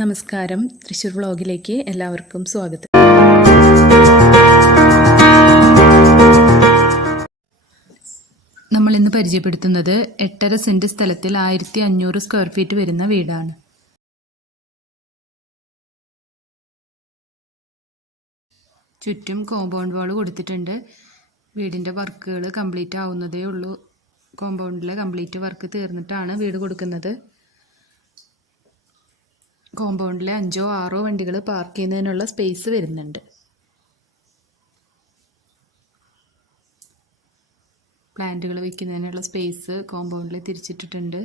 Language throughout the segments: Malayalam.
നമസ്കാരം. തൃശ്ശൂർ വ്ളോഗിലേക്ക് എല്ലാവർക്കും സ്വാഗതം. നമ്മൾ ഇന്ന് പരിചയപ്പെടുത്തുന്നത് എട്ടര സെന്റ് സ്ഥലത്തിൽ ആയിരത്തി അഞ്ഞൂറ് സ്ക്വയർ ഫീറ്റ് വരുന്ന വീടാണ്. ചുറ്റും കോമ്പൗണ്ട് വാൾ കൊടുത്തിട്ടുണ്ട്. വീടിന്റെ വർക്കുകൾ കംപ്ലീറ്റ് ആവുന്നതേ ഉള്ളൂ. കോമ്പൗണ്ടിലെ കംപ്ലീറ്റ് വർക്ക് തീർന്നിട്ടാണ് വീട് കൊടുക്കുന്നത്. കോമ്പൗണ്ടിൽ അഞ്ചോ ആറോ വണ്ടികൾ പാർക്ക് ചെയ്യുന്നതിനുള്ള സ്പേസ് വരുന്നുണ്ട്. പ്ലാന്റുകൾ വയ്ക്കുന്നതിനുള്ള സ്പേസ് കോമ്പൗണ്ടിൽ തിരിച്ചിട്ടിട്ടുണ്ട്.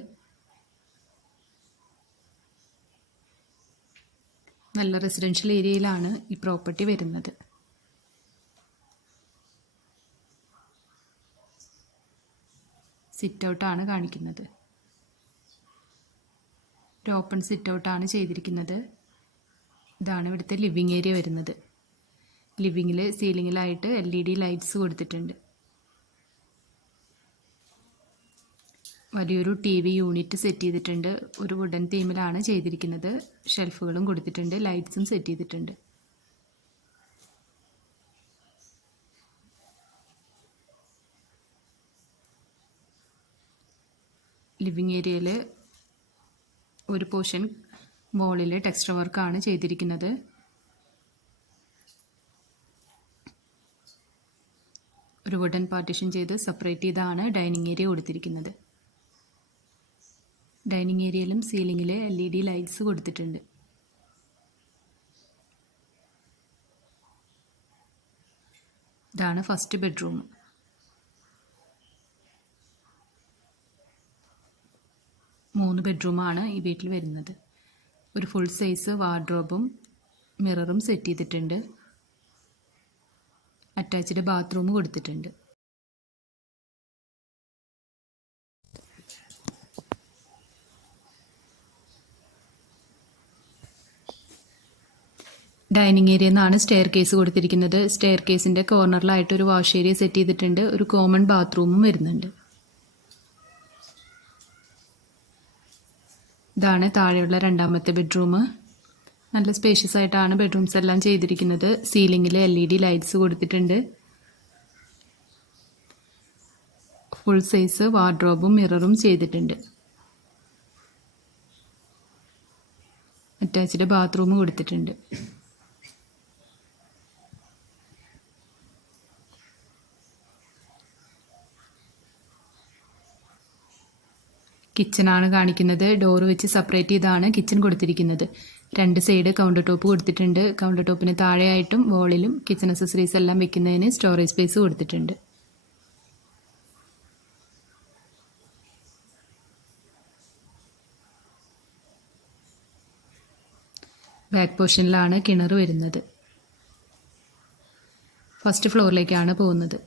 നല്ല റെസിഡൻഷ്യൽ ഏരിയയിലാണ് ഈ പ്രോപ്പർട്ടി വരുന്നത്. സിറ്റ് ഔട്ടാണ് കാണിക്കുന്നത്. ഒരു ഓപ്പൺ സിറ്റ് ഔട്ടാണ് ചെയ്തിരിക്കുന്നത്. ഇതാണ് ഇവിടുത്തെ ലിവിങ് ഏരിയ വരുന്നത്. ലിവിങ്ങിൽ സീലിങ്ങിലായിട്ട് എൽ ഇ ഡി ലൈറ്റ്സ് കൊടുത്തിട്ടുണ്ട്. വലിയൊരു ടി വി യൂണിറ്റ് സെറ്റ് ചെയ്തിട്ടുണ്ട്. ഒരു വുഡൻ തീമിലാണ് ചെയ്തിരിക്കുന്നത്. ഷെൽഫുകളും കൊടുത്തിട്ടുണ്ട്. ലൈറ്റ്സും സെറ്റ് ചെയ്തിട്ടുണ്ട്. ലിവിങ് ഏരിയയിൽ ഒരു പോർഷൻ വോളിൽ ടെക്സ്റ്റർ വർക്കാണ് ചെയ്തിരിക്കുന്നത്. ഒരു വുഡൻ പാർട്ടിഷൻ ചെയ്ത് സെപ്പറേറ്റ് ചെയ്താണ് ഡൈനിങ് ഏരിയ കൊടുത്തിരിക്കുന്നത്. ഡൈനിങ് ഏരിയയിലും സീലിങ്ങിൽ എൽ ഇ ഡി ലൈറ്റ്സ് കൊടുത്തിട്ടുണ്ട്. ഇതാണ് ഫസ്റ്റ് ബെഡ്റൂം മൂന്ന് ബെഡ്റൂമാണ് ഈ വീട്ടിൽ വരുന്നത്. ഒരു ഫുൾ സൈസ് വാർഡ്രോബും മിററും സെറ്റ് ചെയ്തിട്ടുണ്ട്. അറ്റാച്ച്ഡ് ബാത്റൂം കൊടുത്തിട്ടുണ്ട്. ഡൈനിങ് ഏരിയയിൽ നിന്നാണ് സ്റ്റെയർ കേസ് കൊടുത്തിരിക്കുന്നത് സ്റ്റെയർ കേസിന്റെ കോർണറിലായിട്ട് ഒരു വാഷ് ഏരിയ സെറ്റ് ചെയ്തിട്ടുണ്ട്. ഒരു കോമൺ ബാത്റൂമും വരുന്നുണ്ട്. ഇതാണ് താഴെയുള്ള രണ്ടാമത്തെ ബെഡ്റൂം നല്ല സ്പേഷ്യസ് ആയിട്ടാണ് ബെഡ്റൂംസ് എല്ലാം ചെയ്തിരിക്കുന്നത്. സീലിംഗിൽ എൽ ഇ ഡി ലൈറ്റ്സ് കൊടുത്തിട്ടുണ്ട്. ഫുൾ സൈസ് വാർഡ്രോബും മിററും ചെയ്തിട്ടുണ്ട്. അറ്റാച്ച്ഡ് ബാത്റൂം കൊടുത്തിട്ടുണ്ട്. കിച്ചണാണ് കാണിക്കുന്നത്. ഡോറ് വെച്ച് സെപ്പറേറ്റ് ചെയ്താണ് കിച്ചൺ കൊടുത്തിരിക്കുന്നത്. രണ്ട് സൈഡ് കൗണ്ടർ ടോപ്പ് കൊടുത്തിട്ടുണ്ട്. കൗണ്ടർ ടോപ്പിന് താഴെയായിട്ടും വോളിലും കിച്ചൺ അക്സസറീസ് എല്ലാം വെക്കുന്നതിന് സ്റ്റോറേജ് സ്പേസ് കൊടുത്തിട്ടുണ്ട്. ബാക്ക് പോർഷനിലാണ് കിണർ വരുന്നത്. ഫസ്റ്റ് ഫ്ലോറിലേക്കാണ് പോകുന്നത്.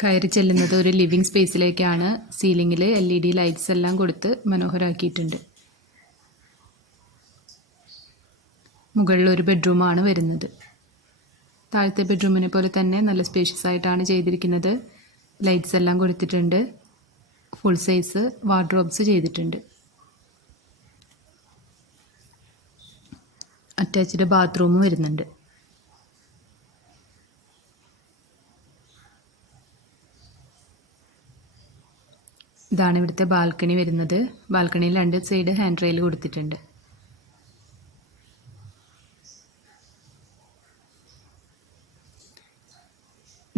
കയറി ചെല്ലുന്നത് ഒരു ലിവിങ് സ്പേസിലേക്കാണ് സീലിങ്ങിൽ എൽ ഇ ഡി ലൈറ്റ്സ് എല്ലാം കൊടുത്ത് മനോഹരമാക്കിയിട്ടുണ്ട് മുകളിൽ ഒരു ബെഡ്റൂമാണ് വരുന്നത്. താഴത്തെ ബെഡ്റൂമിനെ പോലെ തന്നെ നല്ല സ്പേഷ്യസ് ആയിട്ടാണ് ചെയ്തിരിക്കുന്നത്. ലൈറ്റ്സ് എല്ലാം കൊടുത്തിട്ടുണ്ട്. ഫുൾ സൈസ് വാർഡ്രോബ്സ് ചെയ്തിട്ടുണ്ട്. അറ്റാച്ച്ഡ് ബാത്റൂമും വരുന്നുണ്ട്. ഇതാണ് ഇവിടുത്തെ ബാൽക്കണി വരുന്നത്. ബാൽക്കണിയിൽ രണ്ട് സൈഡ് ഹാൻഡ് റെയിൽ കൊടുത്തിട്ടുണ്ട്.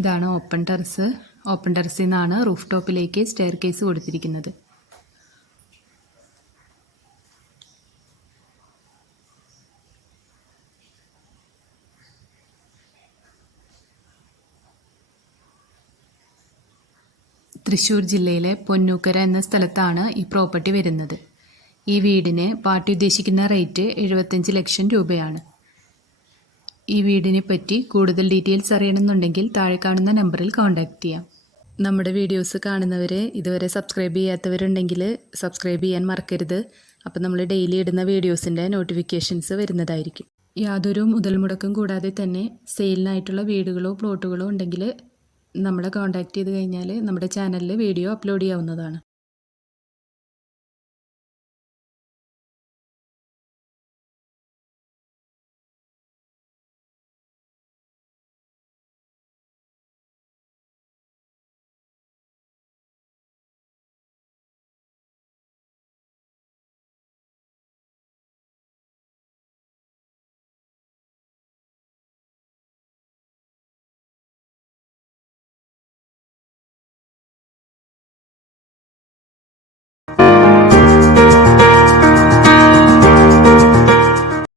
ഇതാണ് ഓപ്പൺ ടെറസ് ഓപ്പൺ ടെറസിൽ നിന്നാണ് റൂഫ് ടോപ്പിലേക്ക് സ്റ്റെയർ കേസ് കൊടുത്തിരിക്കുന്നത്. തൃശ്ശൂർ ജില്ലയിലെ പൊന്നൂക്കര എന്ന സ്ഥലത്താണ് ഈ പ്രോപ്പർട്ടി വരുന്നത്. ഈ വീടിന് പാർട്ടി ഉദ്ദേശിക്കുന്ന റേറ്റ് എഴുപത്തഞ്ച് ലക്ഷം രൂപയാണ്. ഈ വീടിനെ പറ്റി കൂടുതൽ ഡീറ്റെയിൽസ് അറിയണമെന്നുണ്ടെങ്കിൽ താഴെ കാണുന്ന നമ്പറിൽ കോൺടാക്റ്റ് ചെയ്യാം. നമ്മുടെ വീഡിയോസ് കാണുന്നവരെ ഇതുവരെ സബ്സ്ക്രൈബ് ചെയ്യാത്തവരുണ്ടെങ്കിൽ സബ്സ്ക്രൈബ് ചെയ്യാൻ മറക്കരുത്. അപ്പോൾ നമ്മൾ ഡെയിലി ഇടുന്ന വീഡിയോസിന്റെ നോട്ടിഫിക്കേഷൻസ് വരുന്നതായിരിക്കും. യാതൊരു മുതൽ മുടക്കും കൂടാതെ തന്നെ സെയിലിനായിട്ടുള്ള വീടുകളോ പ്ലോട്ടുകളോ ഉണ്ടെങ്കിൽ നമ്മളെ കോൺടാക്റ്റ് ചെയ്ത് കഴിഞ്ഞാൽ നമ്മുടെ ചാനലിൽ വീഡിയോ അപ്ലോഡ് ചെയ്യാവുന്നതാണ്.